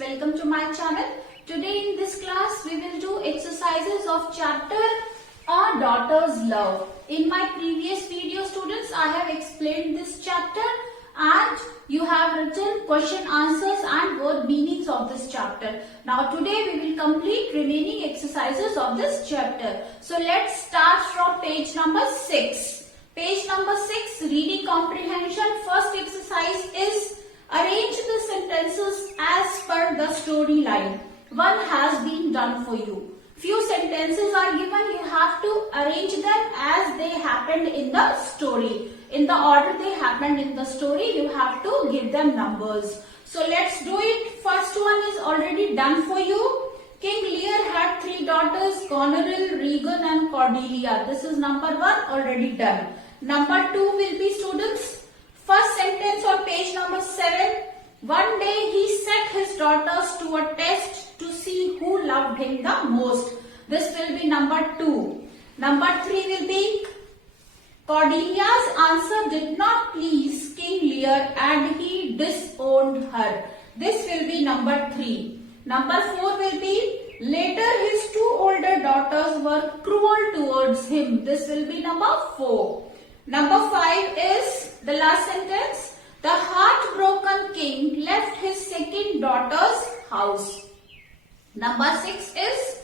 welcome to my channel. Today in this class we will do exercises of chapter A Daughter's Love. In my previous video students, I have explained this chapter and you have written question answers and word meanings of this chapter. Now today we will complete remaining exercises of this chapter. So let's start from page number 6. Page number 6, reading comprehension. First exercise is arrange the sentences as per the storyline. One has been done for you. Few sentences are given. You have to arrange them as they happened in the story. In the order they happened in the story, you have to give them numbers. So let's do it. First one is already done for you. King Lear had 3 daughters, Goneril, Regan and Cordelia. This is number 1 already done. Number 2 will be students. First sentence on page number 7. One day he set his daughters to a test to see who loved him the most. This will be number 2. Number 3 will be Cordelia's answer did not please King Lear and he disowned her. This will be number 3. Number 4 will be later his 2 older daughters were cruel towards him. This will be number 4. Number 5 is the last sentence. The heartbroken king left his second daughter's house. Number 6 is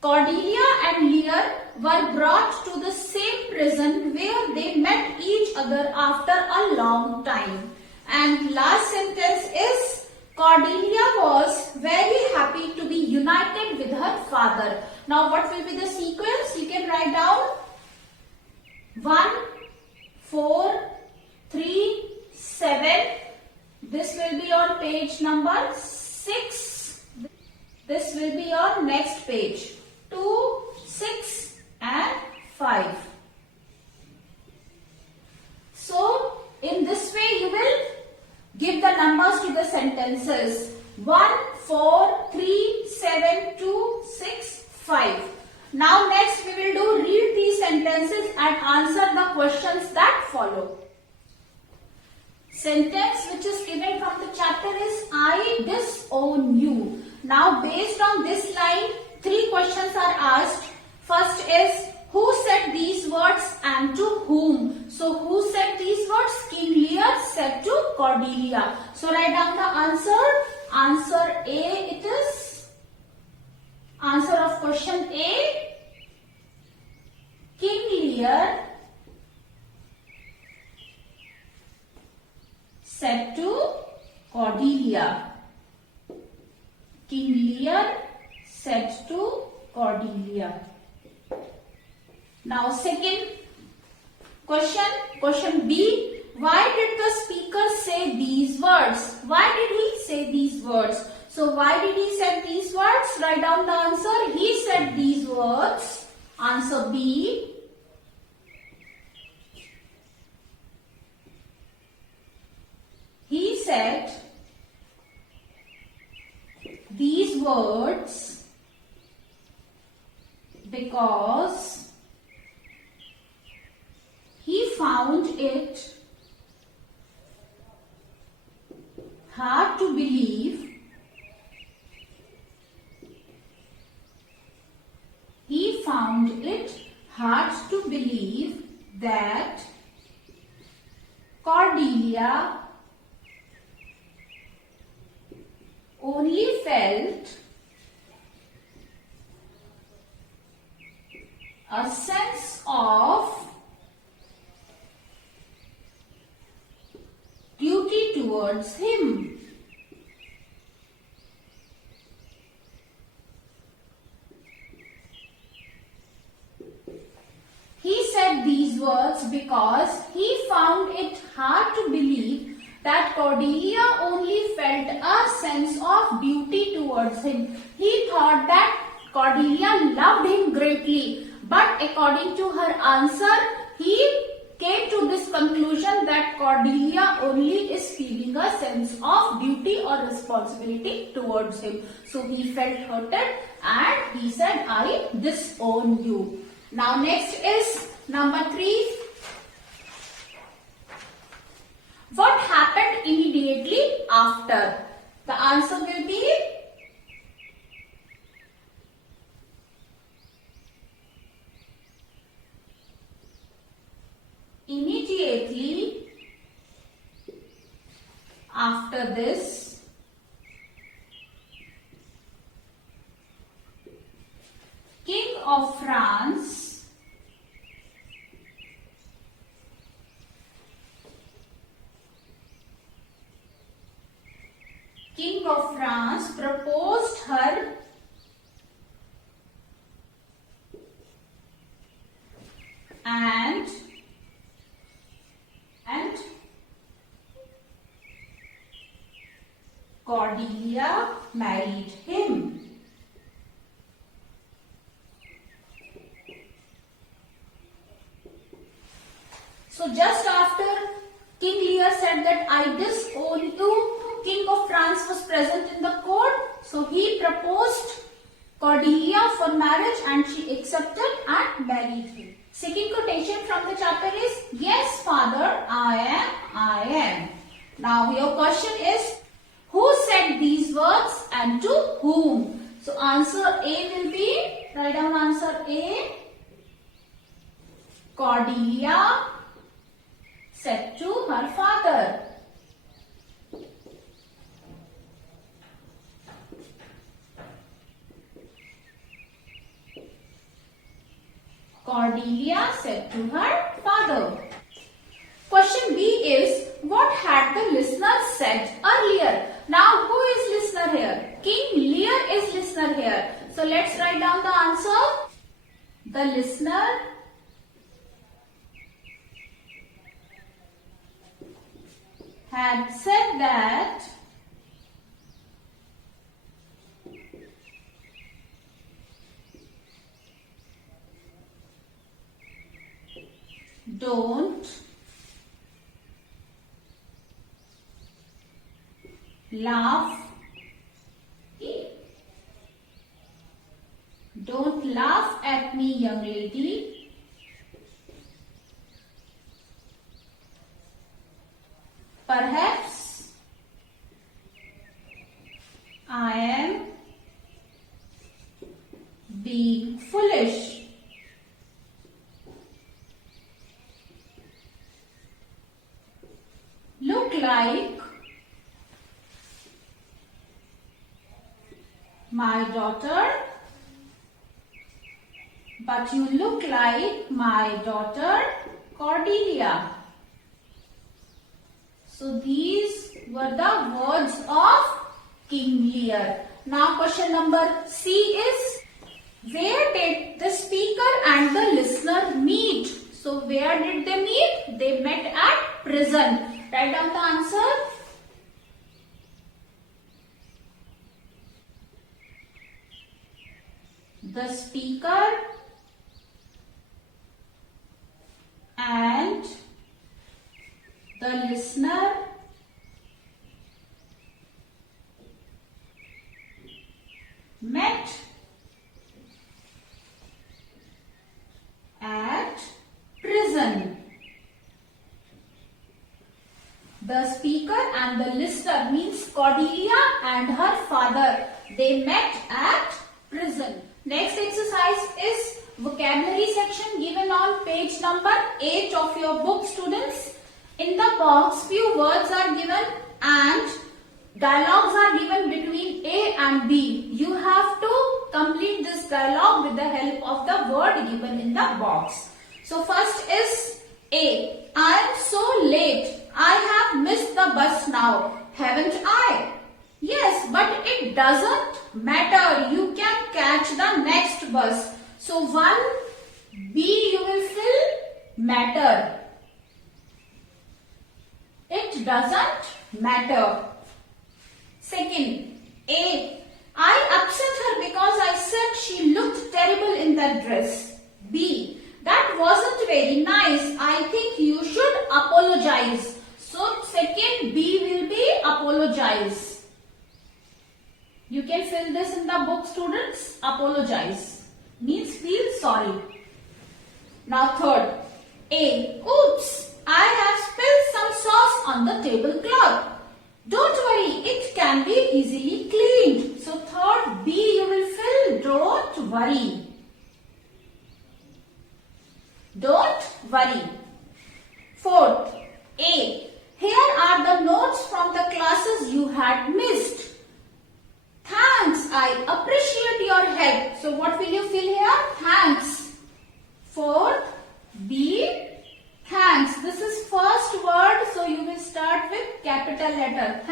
Cordelia and Lear were brought to the same prison where they met each other after a long time. And last sentence is Cordelia was very happy to be united with her father. Now what will be the sequence? You can write down 1, 4, 3, 7. This will be on page number 6. This will be on next page. 2, 6 and 5. So in this way you will give the numbers to the sentences. 1, 4, 3, 7, 2, 6, 5. Now next we will do read these sentences and answer the questions that follow. Sentence which is given from the chapter is I disown you. Now based on this line, 3 questions are asked. First is who said these words and to whom? So who said these words? King Lear said to Cordelia. So write down the answer. Answer A it is. Answer of question A. King Lear said to Cordelia. King Lear said to Cordelia. Now second question B. Why did the speaker say these words? Why did he say these words? So why did he say these words? Write down the answer. He said these words. Answer B. He said these words because he found it hard to believe that Cordelia only felt a sense of duty towards him. He said these words because he found it hard to believe that Cordelia only felt a sense of duty towards him. He thought that Cordelia loved him greatly, but according to her answer, he came to this conclusion that Cordelia only is feeling a sense of duty or responsibility towards him. So he felt hurted and he said, I disown you. Now next is number 3. What happened immediately after? The answer will be Immediately after this, King of France proposed her and Cordelia married him. So just after King Lear said that I disown you, King of France was present in the court. So he proposed Cordelia for marriage and she accepted and married him. Second quotation from the chapter is, yes, father, I am. Now your question is, who said these words and to whom? So answer A will be, write down answer A. Cordelia said to her father. Cordelia said to her father. Question B is, what had the listener said earlier? Now, who is listener here? King Lear is listener here. So, let's write down the answer. The listener had said that don't laugh. Don't laugh at me, young lady. Perhaps I am being foolish. Look like my daughter, but you look like my daughter Cordelia. So these were the words of King Lear. Now question number C is, where did the speaker and the listener meet? So where did they meet? They met at prison. Write down the answer. The speaker and the listener met at prison. The speaker and the listener means Cordelia and her father. They met at prison. Next exercise is vocabulary section given on page number 8 of your book, students. In the box, few words are given and dialogues are given between A and B. You have to complete this dialogue with the help of the word given in the box. So first is A. I am so late. I have missed the bus now. Haven't I? Yes, but it doesn't matter. You can catch the next bus. So 1, B you will fill matter. It doesn't matter. Second, A. I upset her because I said she looked terrible in that dress. B. That wasn't very nice. I think you should apologize. So second B will be apologize. You can fill this in the book, students. Apologize means feel sorry. Now third, A. Oops, I have spilled some sauce on the tablecloth. Don't worry, it can be easily cleaned. So third B you will fill don't worry. Don't worry.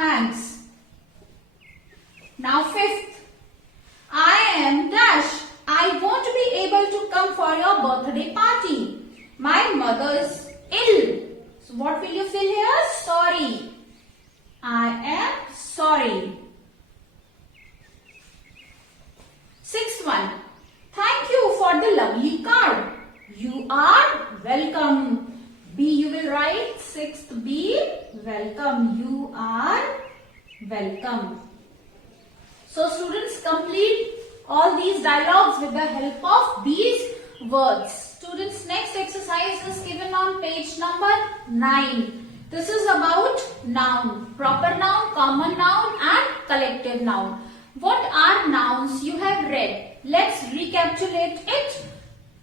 thanks. Now fifth, I am dash. I won't be able to come for your birthday party. My mother is ill. So what will you fill here? Sorry. I am sorry. Sixth one, thank you for the lovely card. You are welcome. B, you will write sixth B, welcome. You are welcome. So students, complete all these dialogues with the help of these words. Students, next exercise is given on page number 9. This is about noun, proper noun, common noun and collective noun. What are nouns? You have read. Let's recapitulate it.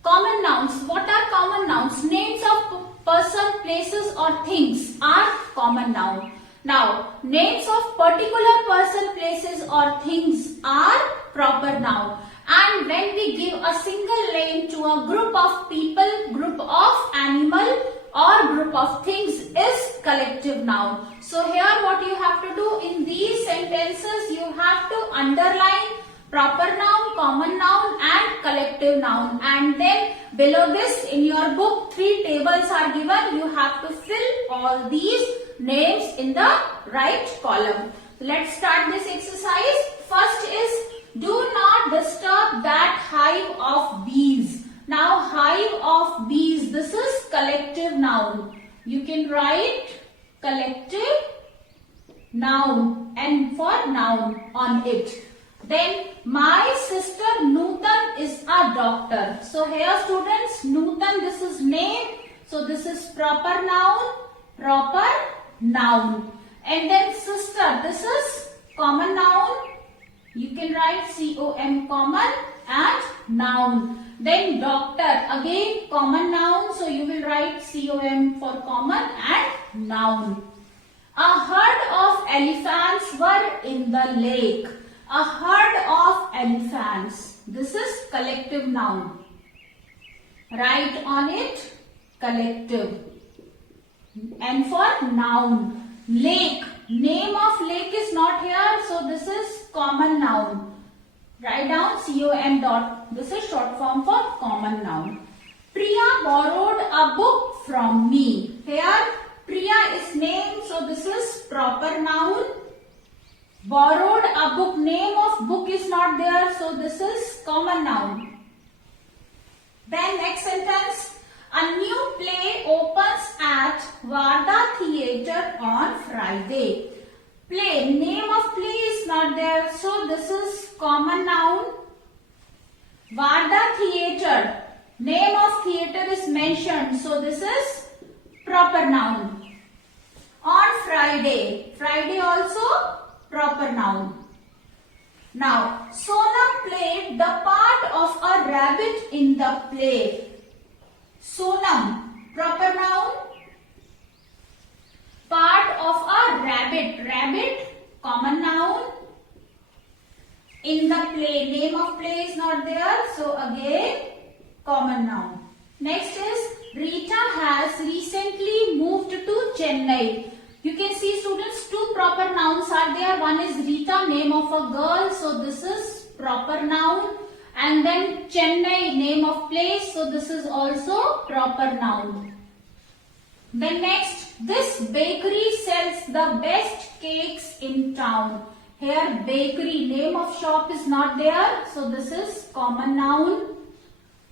Common nouns. What are common nouns? Names of person, places or things are common noun. Now, names of particular person, places or things are proper noun. And when we give a single name to a group of people, group of animal or group of things is collective noun. So here what you have to do in these sentences, you have to underline proper noun, common noun and collective noun. And then below this in your book 3 tables are given. You have to fill all these names in the right column. Let's start this exercise. First is do not disturb that hive of bees. Now hive of bees, this is collective noun. You can write collective noun and for noun on it. Then my sister Nutan is a doctor. So here students, Nutan, this is name. So this is proper noun. And then sister, this is common noun. You can write C-O-M common and noun. Then doctor, again common noun. So you will write C-O-M for common and noun. A herd of elephants were in the lake. A herd of elephants. This is collective noun. Write on it collective. And for noun, lake. Name of lake is not here. So this is common noun. Write down C-O-M dot. This is short form for common noun. Priya borrowed a book from me. Here Priya is name. So this is proper noun. Borrowed a book. Name of book is not there. So this is common noun. Then next sentence. A new play opens at Varda Theatre on Friday. Play. Name of play is not there. So this is common noun. Varda Theatre. Name of theatre is mentioned. So this is proper noun. On Friday. Friday also proper noun. Now, Sonam played the part of a rabbit in the play. Sonam, proper noun. Part of a rabbit. Rabbit, common noun. In the play. Name of play is not there. So again, common noun. Next is Rita has recently moved to Chennai. You can see students, 2 proper nouns are there. One is Rita, name of a girl. So this is proper noun. And then Chennai, name of place. So this is also proper noun. Then next, this bakery sells the best cakes in town. Here bakery, name of shop is not there. So this is common noun.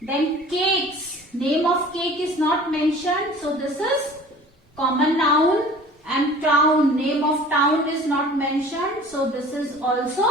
Then cakes, name of cake is not mentioned. So this is common noun. And town, name of town is not mentioned. So this is also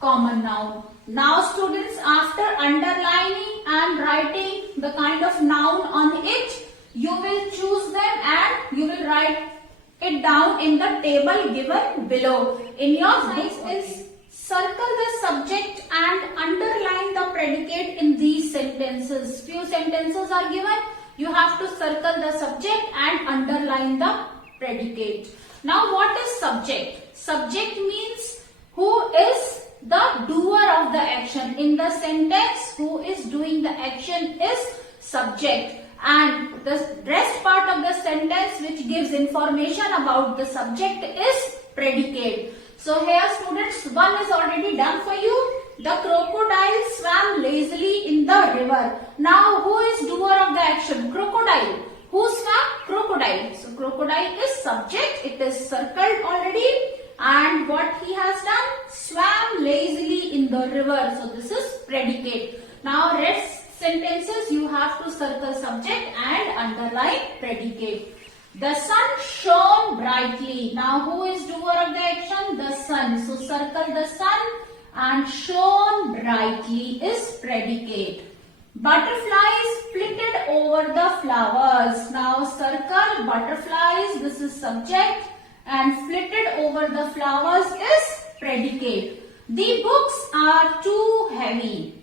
common noun. Now students, after underlining and writing the kind of noun on it, you will choose them and you will write it down in the table given below. In your next is circle the subject and underline the predicate in these sentences. Few sentences are given. You have to circle the subject and underline the predicate. Now what is subject? Subject means who is the doer of the action. In the sentence, who is doing the action is subject. And the rest part of the sentence which gives information about the subject is predicate. So here students, one is already done for you. The crocodile swam lazily in the river. Now who is doer of the action? Crocodile. Who swam? Crocodile. So crocodile is subject. It is circled already. And what he has done? Swam lazily in the river. So this is predicate. Now rest sentences you have to circle subject and underline predicate. The sun shone brightly. Now who is doer of the action? The sun. So circle the sun and shone brightly is predicate. Butterflies flitted over the flowers. Now circle butterflies. This is subject and flitted over the flowers is predicate. The books are too heavy.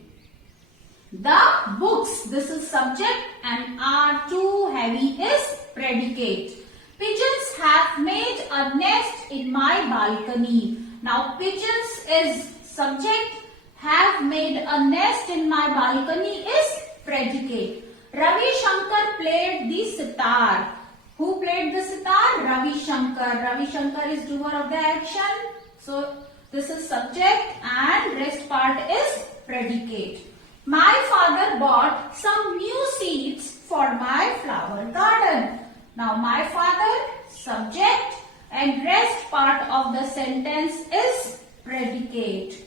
The books, this is subject and are too heavy is predicate. Pigeons have made a nest in my balcony. Now pigeons is subject, have made a nest in my balcony is predicate. Ravi Shankar played the sitar. Who played the sitar? Ravi Shankar. Ravi Shankar is doer of the action. So this is subject and rest part is predicate. My father bought some new seeds for my flower garden. Now my father, subject and rest part of the sentence is predicate.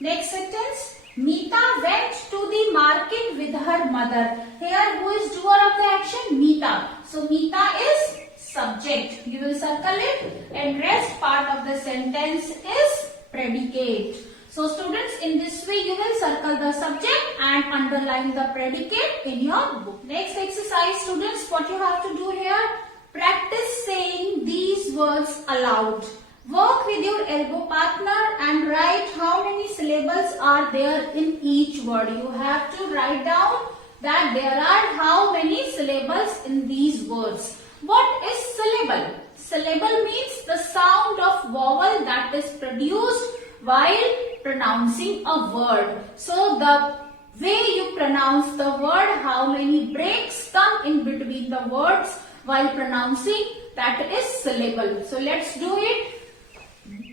Next sentence. Meeta went to the market with her mother. Here who is doer of the action? Meeta. So Meeta is subject. You will circle it and rest part of the sentence is predicate. So students, in this way you will circle the subject and underline the predicate in your book. Next exercise students, what you have to do here? Practice saying these words aloud. Work with your elbow partner and write how many syllables are there in each word. You have to write down that there are how many syllables in these words. What is syllable? Syllable means the sound of vowel that is produced while pronouncing a word. So the way you pronounce the word, how many breaks come in between the words while pronouncing, that is syllable. So let's do it.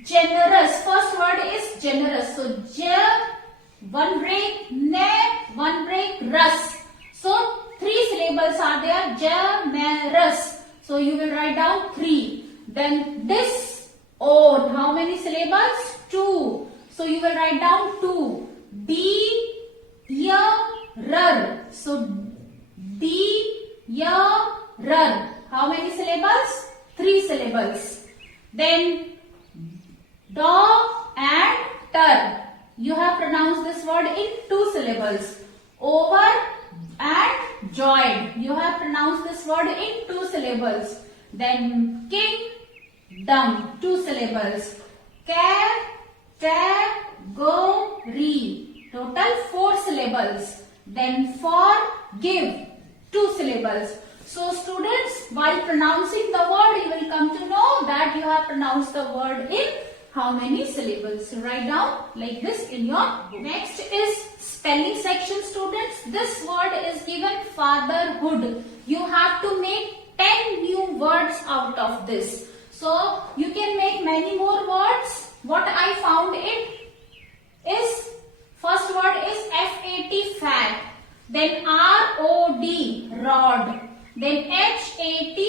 Generous. First word is generous. So one break, one break, rus. So 3 syllables are there. Generous. So you will write down 3. Then disown. How many syllables? 2. So you will write down 2. Dearer. So dearer. How many syllables? 3 syllables. Then dog and tur. You have pronounced this word in 2 syllables. Over and joyed. You have pronounced this word in 2 syllables. Then kingdom, 2 syllables. Category, total 4 syllables. Then forgive, 2 syllables. So students, while pronouncing the word, you will come to know that you have pronounced the word in how many syllables. So write down like this in your book. Next is spelling section students. This word is given fatherhood. You have to make 10 new words out of this. So you can make many more words. What I found it is, first word is F-A-T, fat. Then R-O-D, rod. Then H-A-T,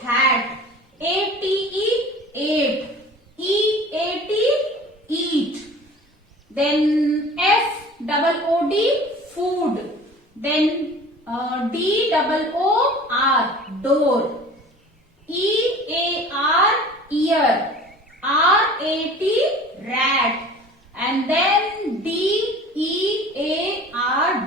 hat. A-T-E, ate. E-A-T, eat. Then F-O-O-D, food. Then D-O-O-R, door. E-A-R, ear. R-A-T, rat. And then D-E-A-R,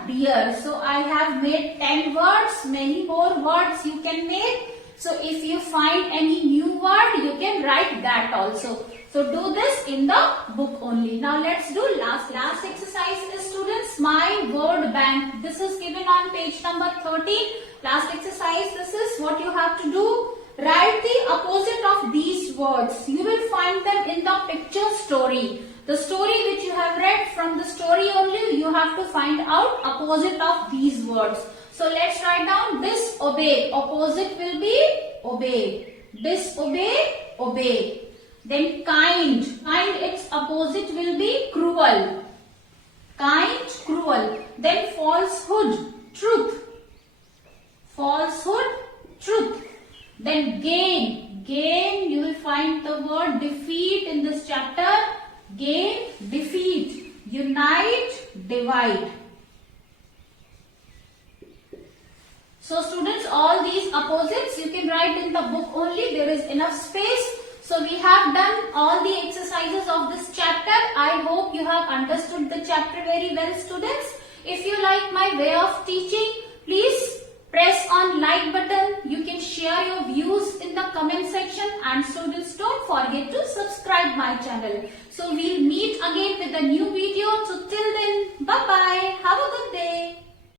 deer. So I have made 10 words. Many more words you can make. So if you find any new word, you can write that also. So do this in the book only. Now let's do last exercise is students, my word bank. This is given on page number 30. Last exercise, this is what you have to do. Write the opposite of these words. You will find them in the picture story. The story which you have read, from the story only you have to find out opposite of these words. So let's write down disobey. Opposite will be obey. Disobey, obey. Then kind. Kind, its opposite will be cruel. Kind, cruel. Then falsehood, truth. Falsehood, truth. Then gain. Gain, you will find the word defeat in this chapter. Gain, defeat. Unite, divide. So students, all these opposites you can write in the book only. There is enough space. So we have done all the exercises of this chapter. I hope you have understood the chapter very well, students. If you like my way of teaching, please press on like button. You can share your views in the comment section, and students, don't forget to subscribe my channel. So we'll meet again with a new video. So till then, bye bye. Have a good day.